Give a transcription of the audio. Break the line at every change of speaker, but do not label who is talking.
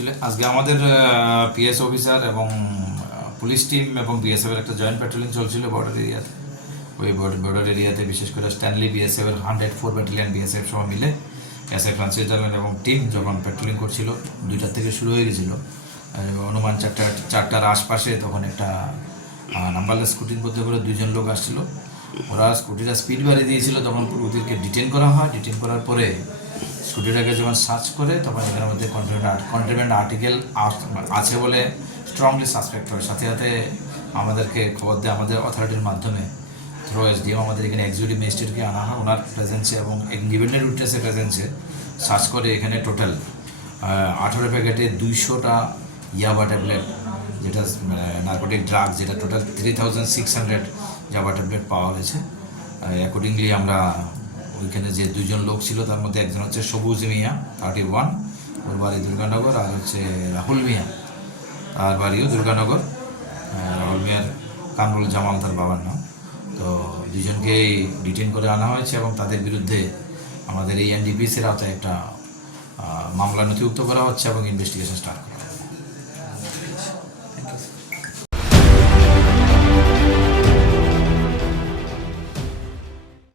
Actually আজকে আমাদের PS officer এবং পুলিশ টিম এবং বিএসএফ এর একটা জয়েন্ট প্যাট্রোলিং চলছিল বর্ডার এরিয়াতে ওই বর্ডার এরিয়াতে বিশেষ করে স্ট্যানলি বিএসএফ এর হান্ড্রেড ফোর ব্যাটালিয়ান বিএসএফ সহ মিলে এস এ ফ্রান্সিস জার্মান এবং টিম যখন প্যাট্রোলিং করছিল দুইটার থেকে শুরু হয়ে গেছিল। অনুমান চারটা, চারটার আশপাশে তখন একটা নাম্বারলেস স্কুটির মধ্যে করে দুইজন লোক আসছিল। ওরা স্কুটিটা স্পিড বাড়িয়ে দিয়েছিল, তখন ওদেরকে ডিটেন করা হয়। ডিটেন করার পরে স্কুটিটাকে যখন সার্চ করে, তখন এখানের মধ্যে কন্ট্রিবিউট কন্ট্রিবিউট আর্টিকেল আছে বলে স্ট্রংলি সাসপেক্ট হয় সাথে সাথে আমাদেরকে খবর দেয়, আমাদের অথরিটির মাধ্যমে থ্রো এসডিএম আমাদের এখানে এক্সিকিউটিভ ম্যাজিস্ট্রেটকে আনা হয়। ওনার প্রেজেন্সে এবং ইন্ডিপেন্ডেন্ট উইটনেসের প্রেজেন্সে সার্চ করে এখানে টোটাল আঠেরো প্যাকেটে দুইশোটা ইয়াবা ট্যাবলেট যেটা নার্কোটিক ড্রাগ যেটা total three thousand six hundred ইয়াবা ট্যাবলেট পাওয়া গেছে। অ্যাকর্ডিংলি আমরা ওইখানে যে দুজন লোক ছিল, তার মধ্যে একজন হচ্ছে সবুজ মিয়া থার্টি ওয়ান ওর বাড়ি দুর্গানগর, আর হচ্ছে রাহুল মিয়া, তার বাড়িও দুর্গানগর। হ্যাঁ, রাহুল মিয়ার কামরুল জামাল তার বাবার নাম। তো দুজনকেই ডিটেন করে আনা হয়েছে এবং তাদের বিরুদ্ধে আমাদের এই এনডিপিসির আওতায় একটা মামলা নথিভুক্ত করা হচ্ছে এবং ইনভেস্টিগেশন স্টার্ট করা